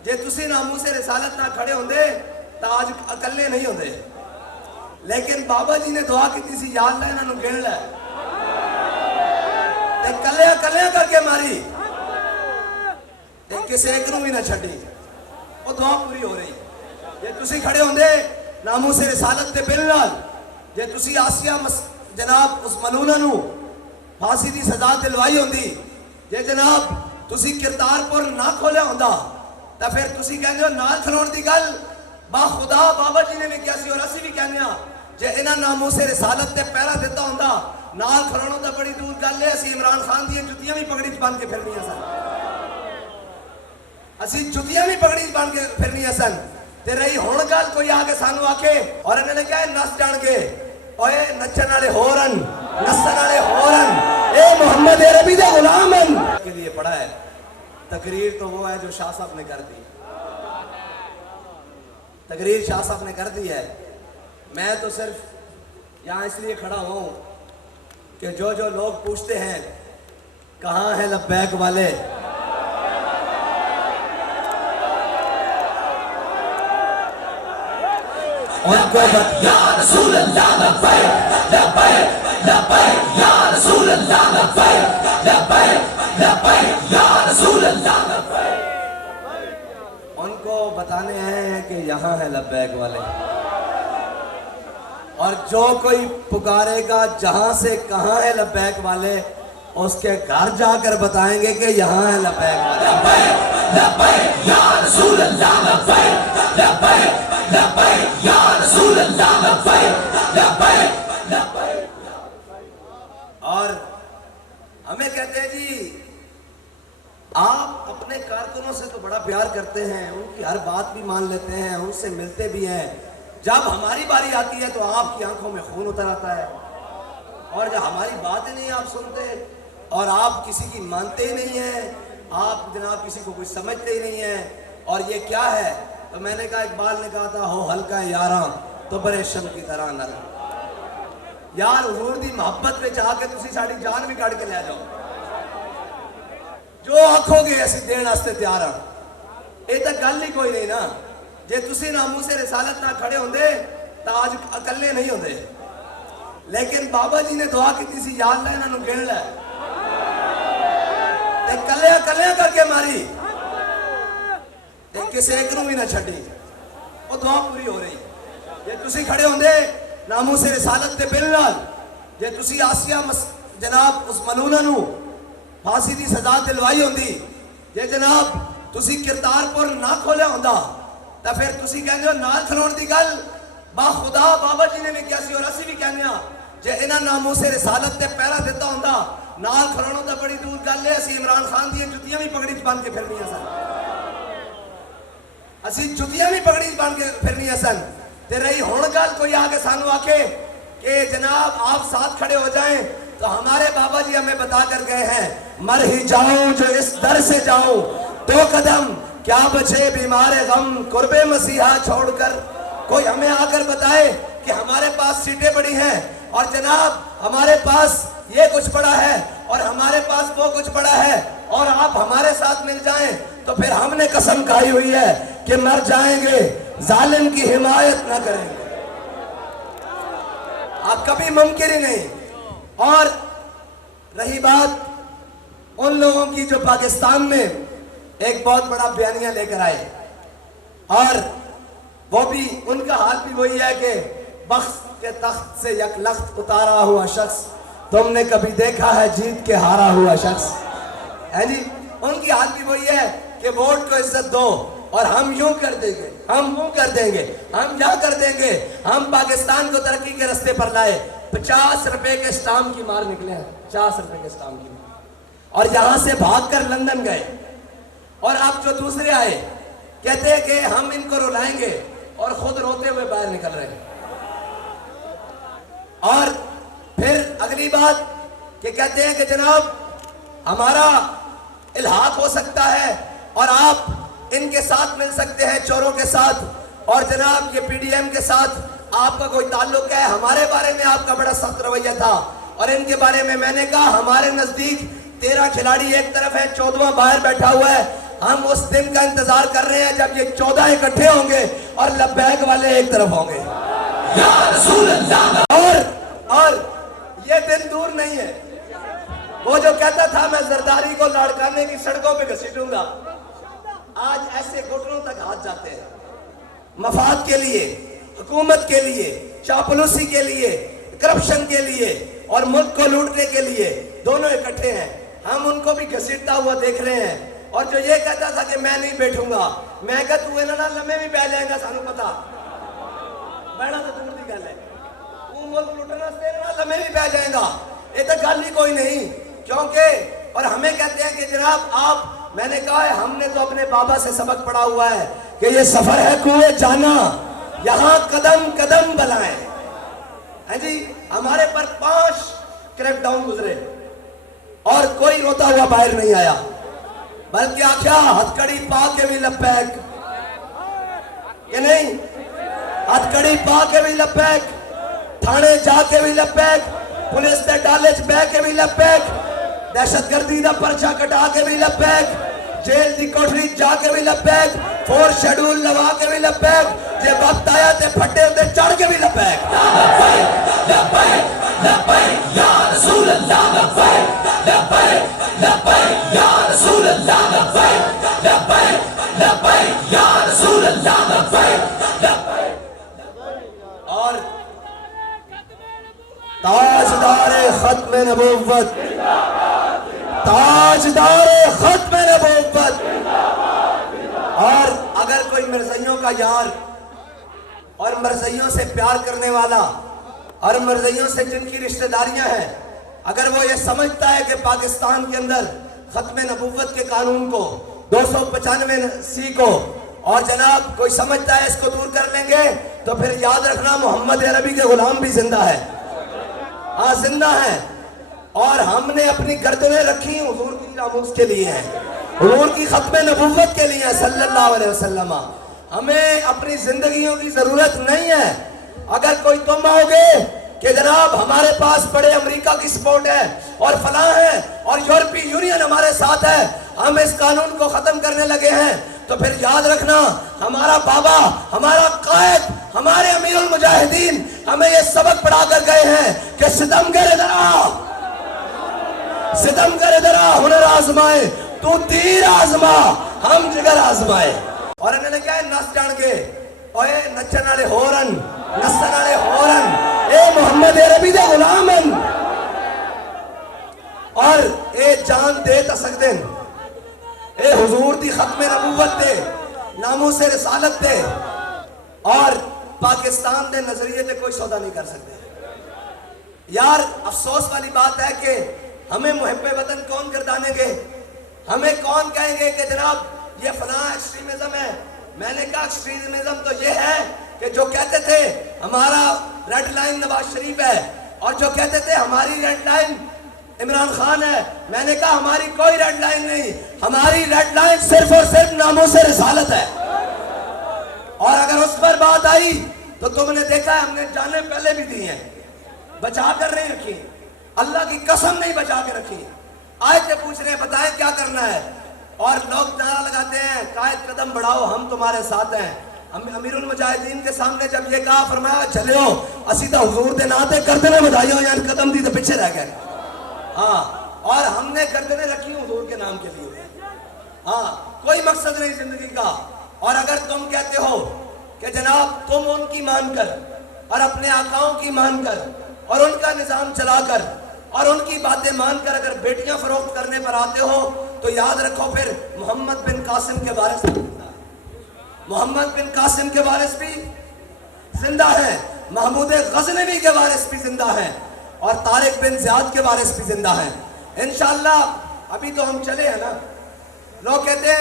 जे तुसी नामूसे रिसालत ना खड़े होंदे तो आज अकले नहीं होंदे। लेकिन बाबा जी ने दुआ की सी, याद ला इन्हां नूं गिण लै ते कल्ले कल्ले करके मारी ते किसी एक नूं भी ना छड्डी। वो दुआ पूरी हो रही। जे तुसी खड़े होंदे नामूसे रिसालत दे बिल नाल, जे तुसी आसिया जनाब उस मलूना नूं फांसी दी सजा दिलवाई होंदी, जे जनाब तुसी करतारपुर ना खोलिया होंदा तो फिर तुसी कहंदे हो नाल खलोण दी गल बा खुदा बाबा जी ने भी किया सी और असी भी कहने जे इन्हां नामूसे रिसालत ते पहरा दिता होंदा नाल खलोणों तो बड़ी दूर गल है। असी इमरान खान दी जुतियां भी पगड़ी च बन के फिरनियां सन, असी जुतियां भी पगड़ी च बन के फिरनियां सन। ते रही हुण गल कोई आके सानू आके और इन्होंने कहा नस जाणगे, ओए नचण वाले होरन नस्सण वाले होरन, ए मोहम्मद अरबी दे गुलाम हन के लिए पढ़ा है। तकरीर तो वो है जो शाह साहब ने कर दी, तकरीर शाह साहब ने कर दी है। मैं तो सिर्फ यहाँ इसलिए खड़ा हूँ कि जो जो लोग पूछते हैं कहाँ है लब्बैक वाले, उनको या रसूल अल्लाह लब्बैक लब्बैक लब्बैक या रसूल अल्लाह लब्बैक लब्बैक लब्बैक या रसूल अल्लाह लब्बैक। उनको बताने हैं कि यहाँ है लब्बैक वाले। और जो कोई पुकारेगा जहाँ से कहाँ है लब्बैक वाले, उसके घर जाकर बताएंगे कि यहाँ है लब्बैक वाले। लब्बैक लब्बैक या रसूल अल्लाह लब्बैक लब्बैक लब्बैक या रसूल अल्लाह लब्बैक लब्बैक लब्बैक। और हमें कहते हैं जी आप अपने कारकुनों से तो बड़ा प्यार करते हैं, उनकी हर बात भी मान लेते हैं, उनसे मिलते भी हैं। जब हमारी बारी आती है तो आपकी आंखों में खून उतर आता है, और जब हमारी बात ही नहीं आप सुनते और आप किसी की मानते ही नहीं हैं, आप जनाब किसी को कुछ समझते ही नहीं हैं। और ये क्या है? तो मैंने कहा इकबाल ने कहा था हो हल्का यारां तो बड़े शम की तरह नर। यार हुजूर दी मोहब्बत में आके तुसी साडी जान भी काट के ले जाओ, जो आखोगे असीं देण वास्ते तैयार हां। ये तो गल ही कोई नहीं ना। जे तुसी नामूसे रिसालत ना खड़े होंदे तो आज अकले नहीं होंदे। लेकिन बाबा जी ने दुआ की सी, याद ला इन्हां नूं गिण लै ते कल्ले कल्ले करके मारी ते किसी एक नूं भी ना छड्डी। वो दुआ पूरी हो रही। जे तुसी खड़े होंदे नामूसे रिसालत दे बिल नाल, जे तुसी आसिया जनाब उस मलूना नूं फांसी दी सजा दिलवाई होंदी, जे जनाब तुसी करतारपुर ना खोलिया होंदा तो फिर तुसी कहंदे हो नाल खलोण दी गल बा खुदा बाबा जी ने भी किया सी और असी भी कहने जे इन्हां नामूसे रिसालत ते पहरा दिता होंदा नाल खलोणों तो बड़ी दूर गल है। असी इमरान खान दी जुतियां भी पगड़ी च बन के फिरनियां सन, असी जुतियां भी पगड़ी च बन के फिरनियां सन। ते रही हुण गल कोई आके सानू आके कि जनाब आप साथ खड़े हो जाएं, तो हमारे बाबा जी हमें बता कर गए हैं मर ही जाऊं जो इस दर से जाऊं, दो कदम क्या बचे बीमारे गम कुर्बे मसीहा छोड़कर। कोई हमें आकर बताए कि हमारे पास सीटें बड़ी हैं और जनाब हमारे पास ये कुछ पड़ा है और हमारे पास वो कुछ पड़ा है और आप हमारे साथ मिल जाएं, तो फिर हमने कसम खाई हुई है कि मर जाएंगे जालिम की हिमायत ना करेंगे। आप कभी मुमकिन ही नहीं। और रही बात उन लोगों की जो पाकिस्तान में एक बहुत बड़ा बयानिया लेकर आए, और वो भी उनका हाल भी वही है कि बख्त के तख्त से यक लख्त उतारा हुआ शख्स तुमने कभी देखा है जीत के हारा हुआ शख्स है जी। उनकी हाल भी वही है कि वोट को इज्जत दो और हम यूं कर देंगे, हम वो कर देंगे, हम क्या कर देंगे, हम पाकिस्तान को तरक्की के रास्ते पर लाए। 50 रुपए के स्टाम्प की मार निकले हैं, 50 रुपए के स्टाम्प की मार। और यहां से भागकर लंदन गए और अब जो दूसरे आए कहते हैं कि हम इनको रुलाएंगे और खुद रोते हुए बाहर निकल रहे हैं। और फिर अगली बात कि कहते हैं कि जनाब हमारा इल्हाक हो सकता है और आप इनके साथ मिल सकते हैं, चोरों के साथ, और जनाब ये पीडीएम के साथ आपका कोई ताल्लुक है। हमारे बारे में आपका बड़ा सख्त रवैया था और इनके बारे में मैंने कहा हमारे नजदीक 13 खिलाड़ी एक तरफ है, 14वां बाहर बैठा हुआ है। ہم اس دن کا انتظار کر رہے ہیں جب یہ 14 اکٹھے ہوں گے اور لبیک والے ایک طرف ہوں گے یا رسول اللہ۔ اور یہ دن دور نہیں ہے، وہ جو کہتا تھا میں زرداری کو لاڑکانے کی سڑکوں پہ گھسیٹوں گا، آج ایسے گھٹنوں تک ہاتھ جاتے ہیں، مفاد کے لیے، حکومت کے لیے، چاپلوسی کے لیے، کرپشن کے لیے اور ملک کو لوٹنے کے لیے، دونوں اکٹھے ہیں۔ ہم ان کو بھی گھسیٹتا ہوا دیکھ رہے ہیں۔ اور جو یہ کہتا تھا کہ میں نہیں بیٹھوں گا، میں کہتا ہوئے نا لمحے بھی بہ جائیں گا، سانو پتا بیٹھا تو دور دی گل ہے، وہ ملک لوٹنا سے نا لمحے بھی بہ جائیں گا، یہ تو گل ہی کوئی نہیں۔ کیونکہ اور ہمیں کہتے ہیں کہ جناب آپ، میں نے کہا ہے ہم نے تو اپنے بابا سے سبق پڑھا ہوا ہے کہ یہ سفر ہے کوئے جانا، یہاں قدم قدم بلائیں۔ ہے جی، ہمارے پر 5 کریک ڈاؤن گزرے اور کوئی روتا ہوا باہر نہیں آیا، بلکہ آخیا ہتھ کڑی پا کے بھی لبیک، کہ نہیں، ہتھ کڑی پا کے بھی لبیک، تھانے جا کے بھی لبیک، پولیس دے ڈالے چ بہ کے بھی لبیک، دہشت گردی دا پرچہ کٹا کے بھی لبیک، جیل دی کوٹھری جا کے بھی لبیک، 4 شیڈول لوا کے بھی لبیک، جے وقت آیا تے پھٹے تے چڑھ کے بھی لبیک۔ لبیک لبیک لبیک یا رسول اللہ، لبیک لبیک لبیک یا رسول اللہ، لبیک لبیک لبیک یا رسول اللہ، لبیک لبیک۔ اور تاجدار ختم نبوت، تاجدار ختم نبوت۔ اور اگر کوئی مرزائیوں کا یار اور مرزائیوں سے پیار کرنے والا اور مرزائیوں سے جن کی رشتہ داریاں ہیں، اگر وہ یہ سمجھتا ہے کہ پاکستان کے اندر ختم نبوت کے قانون کو 295C کو اور جناب کوئی سمجھتا ہے اس کو دور کر لیں گے، تو پھر یاد رکھنا محمد عربی کے غلام بھی زندہ ہے، ہاں زندہ ہے۔ اور ہم نے اپنی گردنیں رکھی حضور کی ناموس کے لیے ہیں، حضور کی ختم نبوت کے لیے ہیں صلی اللہ علیہ وسلم۔ ہمیں اپنی زندگیوں کی ضرورت نہیں ہے۔ اگر کوئی تم آؤ گے کہ جناب ہمارے پاس بڑے امریکہ کی سپورٹ ہے اور فلاں ہے اور یورپی یونین ہمارے ساتھ ہے، ہم اس قانون کو ختم کرنے لگے ہیں، تو پھر یاد رکھنا ہمارا بابا، ہمارا قائد، ہمارے امیر المجاہدین ہمیں یہ سبق پڑھا کر گئے ہیں کہ ستمگر ادھر آ، ستمگر ادھر آ، ہنر آزمائے تو تیر آزما، ہم جگر آزمائے۔ اور انہوں نے کہا ہے نس جان کے، اوے نچن والے ہورن، نسن والے ہورن، اے محمد عربی دے غلامن، اور اے جان دے تا سکدن، اے حضور دی ختم نبوت دے، ناموس رسالت دے، اور پاکستان دے نظریے تے کوئی سودا نہیں کر سکتے۔ یار افسوس والی بات ہے کہ ہمیں محب وطن کون گردانیں گے، ہمیں کون کہیں گے کہ جناب یہ فلاں ایکسٹریمزم ہے۔ میں نے کہا ایکسٹریمزم تو یہ ہے کہ جو کہتے تھے ہمارا ریڈ لائن نواز شریف ہے اور جو کہتے تھے ہماری ریڈ لائن عمران خان ہے، میں نے کہا ہماری کوئی ریڈ لائن نہیں، ہماری ریڈ لائن صرف اور صرف ناموس رسالت ہے۔ اور اگر اس پر بات آئی تو تم نے دیکھا ہے ہم نے جانیں پہلے بھی دی ہیں، بچا کر نہیں رکھی، اللہ کی قسم نہیں بچا کے رکھی۔ آیتیں پوچھ رہے ہیں بتائیں کیا کرنا ہے، اور لوگ نعرہ لگاتے ہیں قائد قدم بڑھاؤ ہم تمہارے ساتھ ہیں۔ امیر المجاہدین کے سامنے جب یہ کہا فرمایا چلو اسی تا حضور دے ناتے گردنیں بدھائیو، یعنی قدم دی تو پیچھے رہ گئے، ہاں، اور ہم نے گردنیں رکھی حضور کے نام کے لیے، ہاں، کوئی مقصد نہیں زندگی کا۔ اور اگر تم کہتے ہو کہ جناب تم ان کی مان کر اور اپنے آقاؤں کی مان کر اور ان کا نظام چلا کر اور ان کی باتیں مان کر اگر بیٹیاں فروخت کرنے پر آتے ہو، تو یاد رکھو پھر محمد بن قاسم کے وارث بھی زندہ ہے، محمد بن قاسم کے وارث بھی زندہ ہیں، محمود غزنوی کے وارث بھی زندہ ہیں، اور طارق بن زیاد کے وارث بھی زندہ ہیں۔ انشاءاللہ ابھی تو ہم چلے ہیں نا، لوگ کہتے ہیں